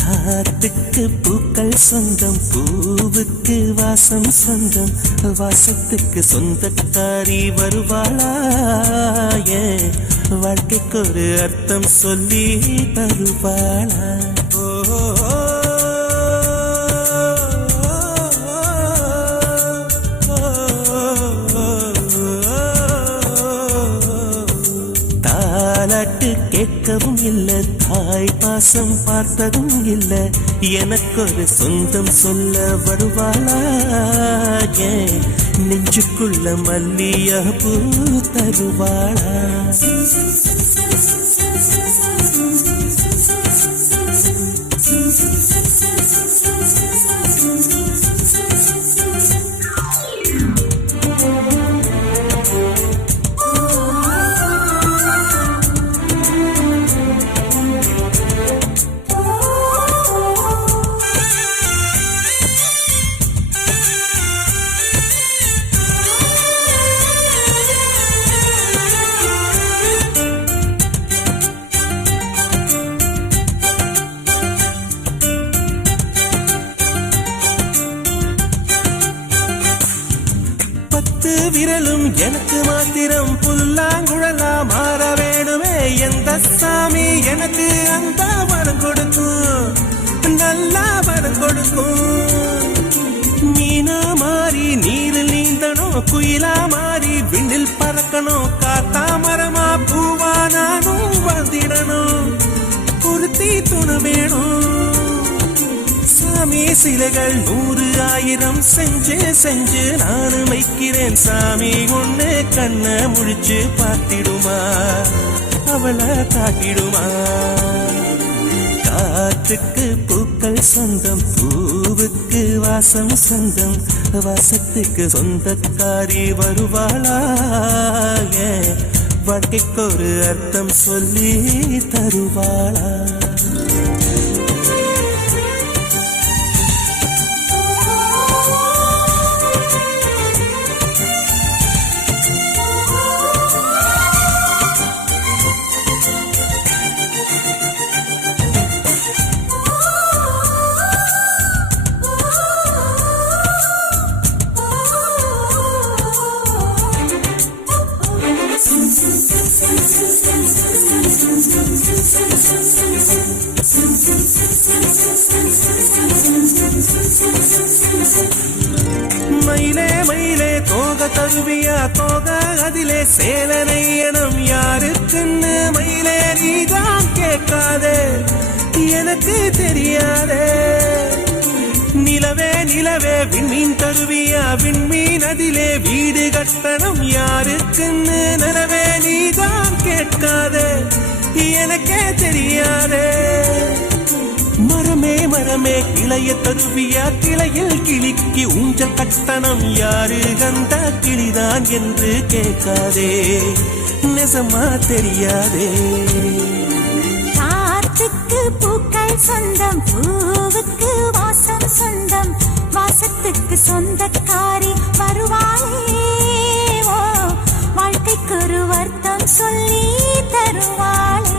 காத்துக்கு பூக்கள் சொந்தம், பூவுக்கு வாசம் சொந்தம், வாசத்துக்கு சொந்தக்காரி வருவாளா? வாழ்க்கைக்கு ஒரு அர்த்தம் சொல்லி தருவாளா? தாலாட்டு கேட்கவும் இல்லை, தாய் பாசம் பார்த்ததும் இல்லை, எனக்கு ஒரு சொந்தம் சொல்ல வருவாளா? நெஞ்சுக்குள்ள மல்லியா பூ தருவாளா? விரலும் எனக்கு மாத்திரம் புல்லாங்குழலா மாற வேணுமே, எந்த சாமி எனக்கு அந்த வரம் கொடுக்கும், நல்லா வரம் கொடுக்கும். மீனா மாறி நீரில் நீந்தணும், குயிலா மாறி விண்ணில் பறக்கணும், காத்தா மரமா பூவா நானும் வந்திடணும், பொருத்தி துணை வேணும். சாமி சிலைகள் 100,000 செஞ்சு செஞ்சு நானும் வைக்கிறேன், சாமி ஒண்ணு கண்ண முழிச்சு பார்த்திடுமா, அவளை காட்டிடுமா? காத்துக்கு பூக்கள் சொந்தம், பூவுக்கு வாசம் சொந்தம், வாசத்துக்கு சொந்தக்காரி வருவாளா? வாழ்க்கைக்கு ஒரு அர்த்தம் சொல்லி தருவாளா? மயிலே மயிலே தோக தருவியா, தோக அதிலே சேலனை எனம் யாருக்குன்னு மயிலே நீதான் கேட்காதே, எனக்கு தெரியாதே. நிலவே நிலவே விண்மீன் தருவியா, விண்மீன் அதிலே வீடு கட்டணம் யாருக்குன்னு நிலவே நீதான் கேட்காதே, எனக்கே தெரியாதே. மரமே மரமே கிளைய தருவியா, கிளையில் கிளிக்கு ஊஞ்சல் கட்டணம் யாரு கந்த கிளிதான் என்று கேட்காதே, நெசமா தெரியாதே. காத்துக்கு பூக்கள் சொந்தம், பூவுக்கு வாசம் சொந்தம், வாசத்துக்கு சொந்தக்காரி வருவாளே, வாழ்க்கைக்கு ஒரு அர்த்தம் சொல்லி தருவாளே.